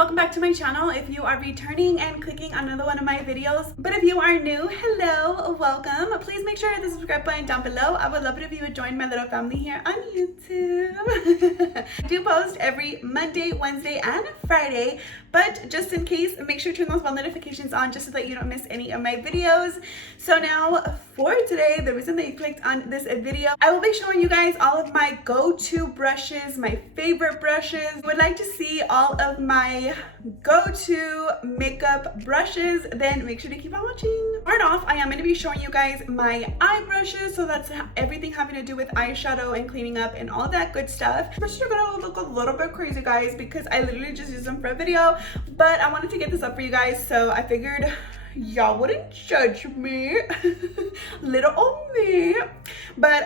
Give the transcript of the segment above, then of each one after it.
welcome back to my channel. If you are returning and clicking on another one of my videos, but if you are new, hello, welcome. Please make sure to hit the subscribe button down below. I would love it if you would join my little family here on YouTube. I do post every Monday, Wednesday, and Friday, but just in case, make sure to turn those bell notifications on just so that you don't miss any of my videos. So now for today, the reason that you clicked on this video, I will be showing you guys all of my go-to brushes, my favorite brushes. If you would like to see all of my go-to makeup brushes, then make sure to keep on watching. Start off, I am going to be showing you guys my eye brushes, so that's everything having to do with eyeshadow and cleaning up and all that good stuff. Brushes are gonna look a little bit crazy, guys, because I literally just used them for a video, but I wanted to get this up for you guys, so I figured y'all wouldn't judge me. Little old me. But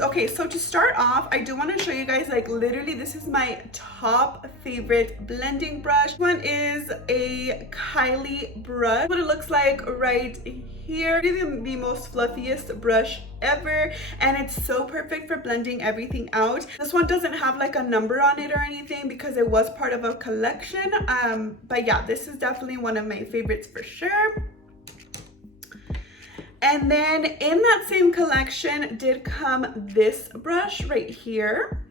okay, so to start off, I do want to show you guys, like, literally this is my top favorite blending brush. One is a Kylie brush. What it looks like right here. Really the most fluffiest brush ever, and it's so perfect for blending everything out. This one doesn't have like a number on it or anything because it was part of a collection, but yeah, this is definitely one of my favorites for sure. And then in that same collection did come this brush right here,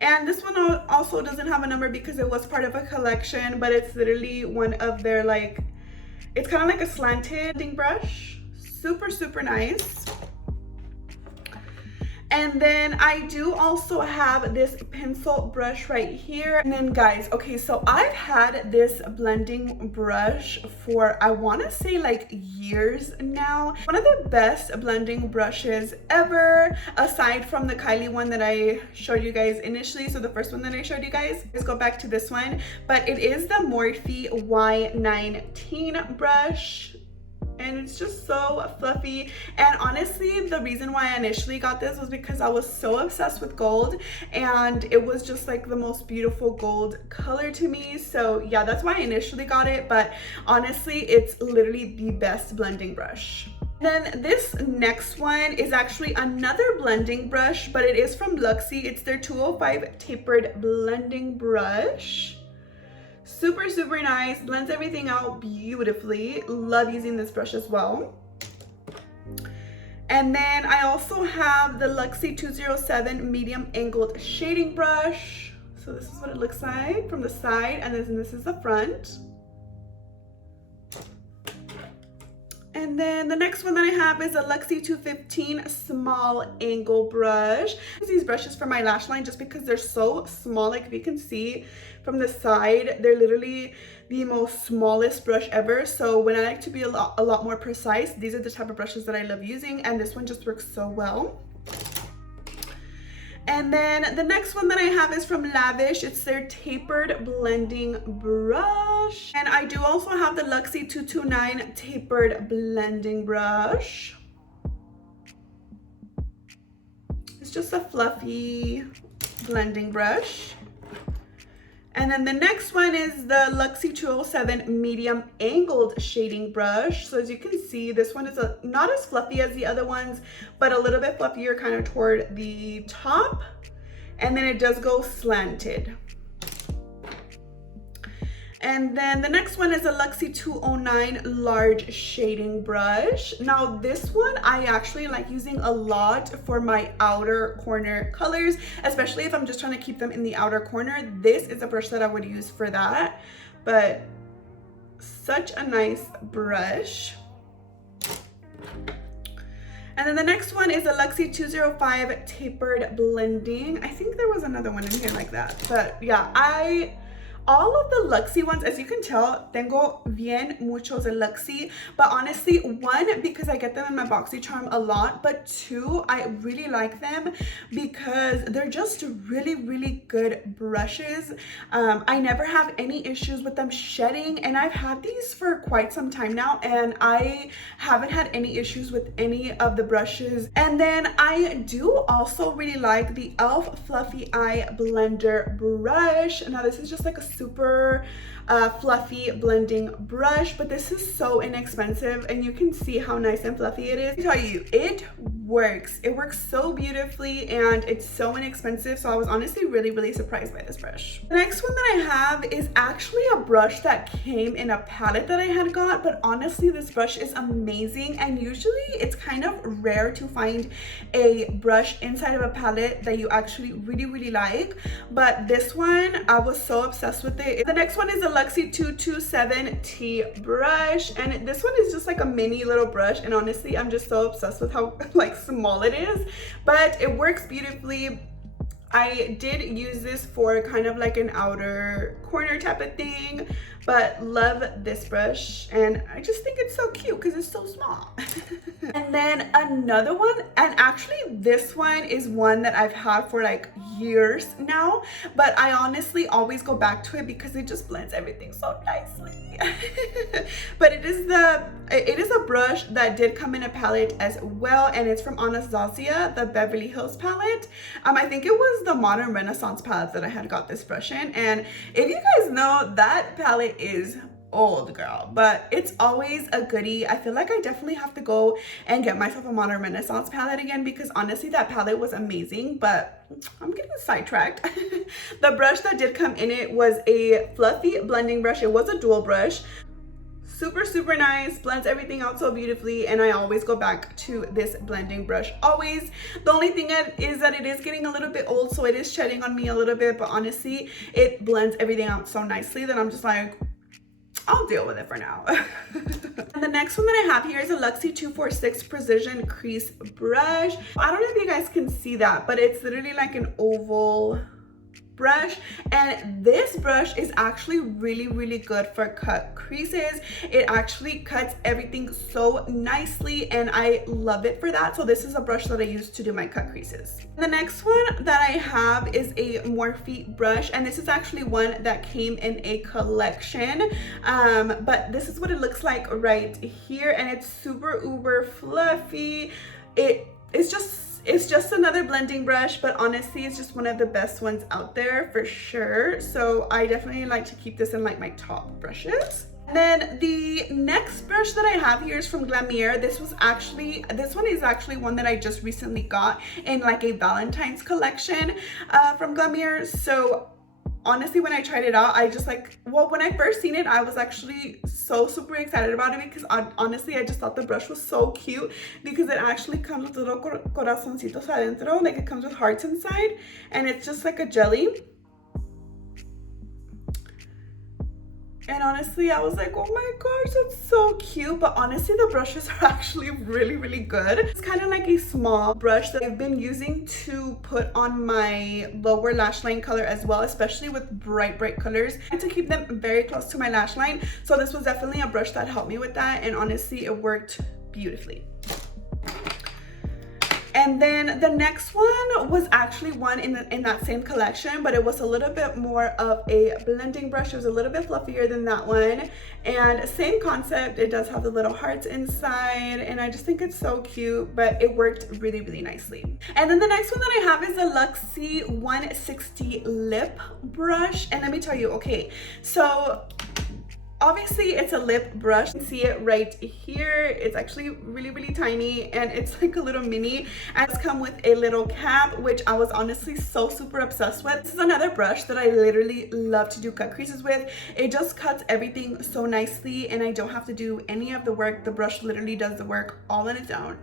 and this one also doesn't have a number because it was part of a collection, but it's literally one of their, like, it's kind of like a slanted brush. Super nice. And then I do also have this pencil brush right here. And then guys, okay, so I've had this blending brush for, I want to say, like, years now. One of the best blending brushes ever, aside from the Kylie one that I showed you guys initially. So the first one that I showed you guys, let's go back to this one, but it is the Morphe Y19 brush. And it's just so fluffy. And honestly, the reason why I initially got this was because I was so obsessed with gold, and it was just like the most beautiful gold color to me. So yeah, that's why I initially got it, but honestly, it's literally the best blending brush. Then this next one is actually another blending brush, but it is from Luxie. It's their 205 tapered blending brush. Super nice, blends everything out beautifully. Love using this brush as well. And then I also have the Luxie 207 medium angled shading brush. So this is what it looks like from the side, and then this is the front. And then the next one that I have is a Luxie 215 small angle brush. I use these brushes for my lash line just because they're so small. Like, if you can see from the side, they're literally the most smallest brush ever. So when I like to be a lot more precise, these are the type of brushes that I love using, and this one just works so well. And then the next one that I have is from Lavish. It's their tapered blending brush. And I do also have the Luxie 229 tapered blending brush. It's just a fluffy blending brush. And then the next one is the Luxie 207 medium angled shading brush. So as you can see, this one is not as fluffy as the other ones, but a little bit fluffier kind of toward the top. And then it does go slanted. And then the next one is a Luxie 209 large shading brush. Now this one I actually like using a lot for my outer corner colors, especially if I'm just trying to keep them in the outer corner. This is a brush that I would use for that, but such a nice brush. And then the next one is a Luxie 205 tapered blending. I think there was another one in here like that, but yeah, all of the Luxie ones, as you can tell, tengo bien muchos de Luxie, but honestly, one, because I get them in my BoxyCharm a lot, but two, I really like them because they're just really good brushes. I never have any issues with them shedding, and I've had these for quite some time now, and I haven't had any issues with any of the brushes. And then I do also really like the e.l.f. Fluffy Eye Blender brush. Now this is just like a super fluffy blending brush, but this is so inexpensive and you can see how nice and fluffy it is. I tell you, it works so beautifully and it's so inexpensive, so I was honestly really surprised by this brush. The next one that I have is actually a brush that came in a palette that I had got, but honestly this brush is amazing, and usually it's kind of rare to find a brush inside of a palette that you actually really like, but this one I was so obsessed with it. The next one is a Luxie 227T brush, and this one is just like a mini little brush, and honestly I'm just so obsessed with how like small it is, but it works beautifully. I did use this for kind of like an outer corner type of thing, but love this brush, and I just think it's so cute because it's so small. And then another one, and actually this one is one that I've had for like years now, but I honestly always go back to it because it just blends everything so nicely. But it is a brush that did come in a palette as well, and it's from Anastasia, the Beverly Hills palette. I think it was the Modern Renaissance palette that I had got this brush in, and if you guys know, that palette is old, girl, but it's always a goodie. I feel like I definitely have to go and get myself a Modern Renaissance palette again, because honestly that palette was amazing, but I'm getting sidetracked. The brush that did come in it was a fluffy blending brush. It was a dual brush. Super nice, blends everything out so beautifully, and I always go back to this blending brush, always. The only thing is that it is getting a little bit old, so it is shedding on me a little bit, but honestly it blends everything out so nicely that I'm just like, I'll deal with it for now. And the next one that I have here is a Luxie 246 Precision Crease Brush. I don't know if you guys can see that, but it's literally like an oval brush, and this brush is actually really good for cut creases. It actually cuts everything so nicely, and I love it for that. So this is a brush that I use to do my cut creases. The next one that I have is a Morphe brush, and this is actually one that came in a collection, but this is what it looks like right here, and it's super uber fluffy. It's just another blending brush, but honestly it's just one of the best ones out there for sure, so I definitely like to keep this in like my top brushes. And then the next brush that I have here is from Caballero. This one is actually one that I just recently got in like a Valentine's collection from Caballero. So honestly, when I tried it out, I just like, well, when I first seen it, I was actually so super excited about it because honestly, I just thought the brush was so cute because it actually comes with little corazoncitos adentro, like it comes with hearts inside, and it's just like a jelly. And honestly, I was like, oh my gosh, that's so cute. But honestly, the brushes are actually really good. It's kind of like a small brush that I've been using to put on my lower lash line color as well, especially with bright colors, and to keep them very close to my lash line. So this was definitely a brush that helped me with that, and honestly, it worked beautifully. And then the next one was actually one in that same collection, but it was a little bit more of a blending brush. It was a little bit fluffier than that one, and same concept. It does have the little hearts inside, and I just think it's so cute, but it worked really nicely. And then the next one that I have is a Luxie 160 lip brush, and let me tell you, okay, so obviously it's a lip brush. You can see it right here. It's actually really tiny, and it's like a little mini, and it's come with a little cap, which I was honestly so super obsessed with. This is another brush that I literally love to do cut creases with. It just cuts everything so nicely, and I don't have to do any of the work. The brush literally does the work all on its own.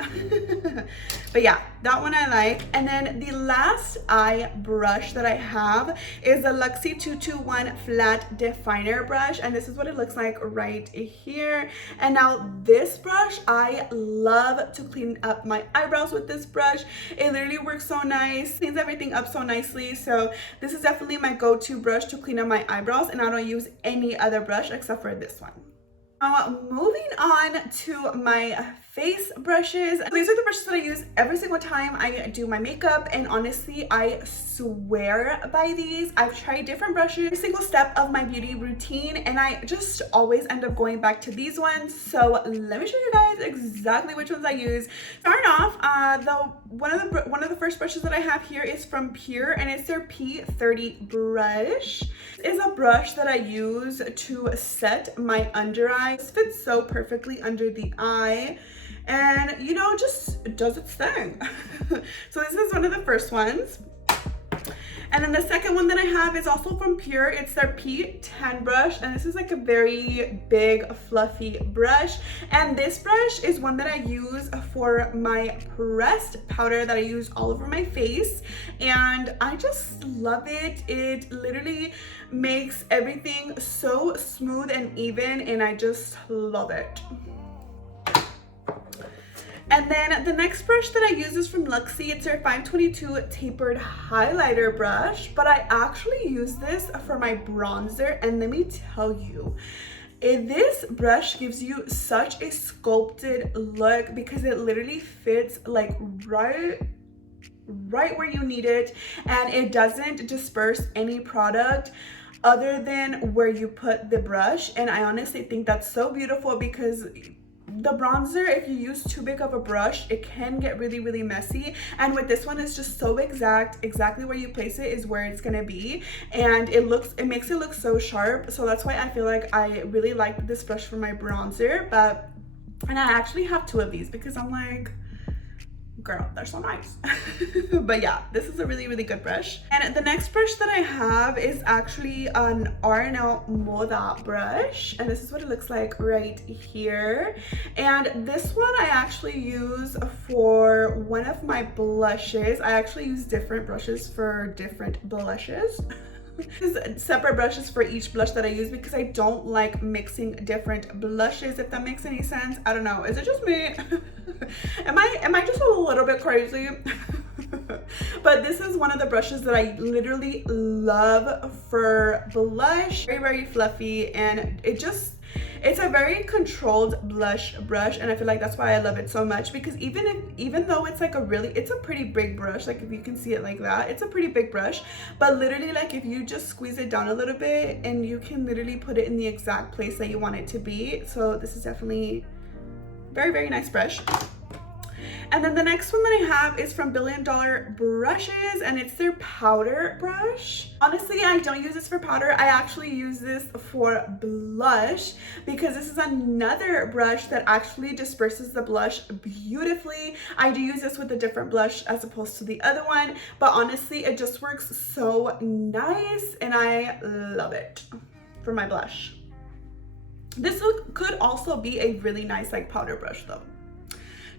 But yeah, that one I like. And then the last eye brush that I have is a Luxie 221 flat definer brush, and this is what it looks like right here. And now this brush, I love to clean up my eyebrows with this brush. It literally works so nice, cleans everything up so nicely. So this is definitely my go-to brush to clean up my eyebrows, and I don't use any other brush except for this one. Now, moving on to my face brushes. These are the brushes that I use every single time I do my makeup, and honestly, I swear by these. I've tried different brushes every single step of my beauty routine, and I just always end up going back to these ones. So let me show you guys exactly which ones I use. Starting off, one of the first brushes that I have here is from Pure, and it's their P30 brush. This is a brush that I use to set my under eye. This fits so perfectly under the eye, and you know, just does its thing. So this is one of the first ones. And then the second one that I have is also from Pure. It's their P10 brush, and this is like a very big fluffy brush. And this brush is one that I use for my pressed powder that I use all over my face, and I just love it. It literally makes everything so smooth and even, and I just love it. And then the next brush that I use is from Luxie. It's their 522 tapered highlighter brush, but I actually use this for my bronzer, and let me tell you, this brush gives you such a sculpted look because it literally fits like right where you need it, and it doesn't disperse any product other than where you put the brush. And I honestly think that's so beautiful because the bronzer, if you use too big of a brush, it can get really messy, and with this one, it's just so exactly where you place it is where it's gonna be, and it makes it look so sharp. So that's why I feel like I really like this brush for my bronzer. And I actually have two of these because I'm like, girl, they're so nice. But yeah, this is a really good brush. And the next brush that I have is actually an R&L Moda brush, and this is what it looks like right here. And this one I actually use for one of my blushes. I actually use different brushes for different blushes. There's separate brushes for each blush that I use because I don't like mixing different blushes, if that makes any sense. I don't know, is it just me? am I just a little bit crazy? But this is one of the brushes that I literally love for blush. Very fluffy, and it's a very controlled blush brush, and I feel like that's why I love it so much, because even though it's like it's a pretty big brush, like if you can see it like that, it's a pretty big brush, but literally like if you just squeeze it down a little bit, and you can literally put it in the exact place that you want it to be. So this is definitely very nice brush. And then the next one that I have is from Billion Dollar Brushes, and it's their powder brush. Honestly, I don't use this for powder. I actually use this for blush because this is another brush that actually disperses the blush beautifully. I do use this with a different blush as opposed to the other one, but honestly, it just works so nice, and I love it for my blush. This could also be a really nice like powder brush though.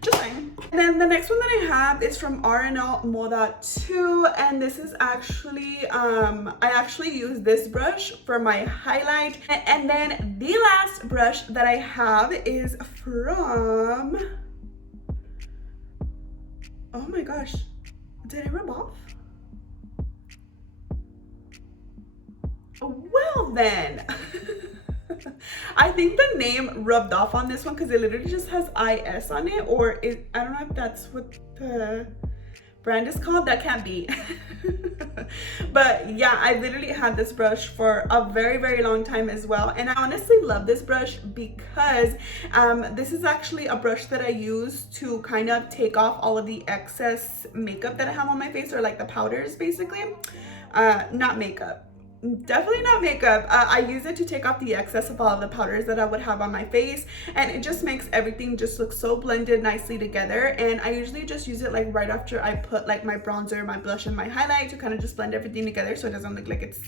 Just saying. And then the next one that I have is from R&L Moda 2, and this is actually I actually use this brush for my highlight. And then the last brush that I have is from, oh my gosh, did it rub off? Well then. I think the name rubbed off on this one because it literally just has IS on it, or I don't know if that's what the brand is called. That can't be. But yeah, I literally had this brush for a very long time as well, and I honestly love this brush because this is actually a brush that I use to kind of take off all of the excess makeup that I have on my face, or like the powders basically. Not makeup. Definitely not makeup. I use it to take off the excess of all of the powders that I would have on my face, and it just makes everything just look so blended nicely together. And I usually just use it like right after I put like my bronzer, my blush, and my highlight to kind of just blend everything together so it doesn't look like it's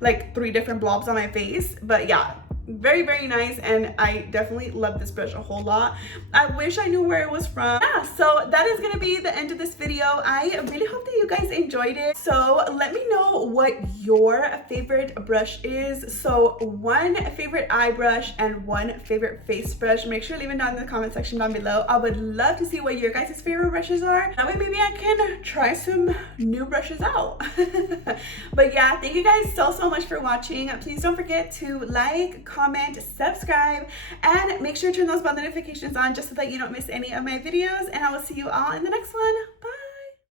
like 3 different blobs on my face. But yeah, very nice, and I definitely love this brush a whole lot. I wish I knew where it was from. Yeah, so that is gonna be the end of this video. I really hope that you guys enjoyed it. So let me know what your favorite brush is. So one favorite eye brush and one favorite face brush. Make sure to leave it down in the comment section down below. I would love to see what your guys' favorite brushes are. That way maybe I can try some new brushes out. But yeah, thank you guys so much for watching. Please don't forget to like, comment, subscribe, and make sure to turn those bell notifications on just so that you don't miss any of my videos. And I will see you all in the next one.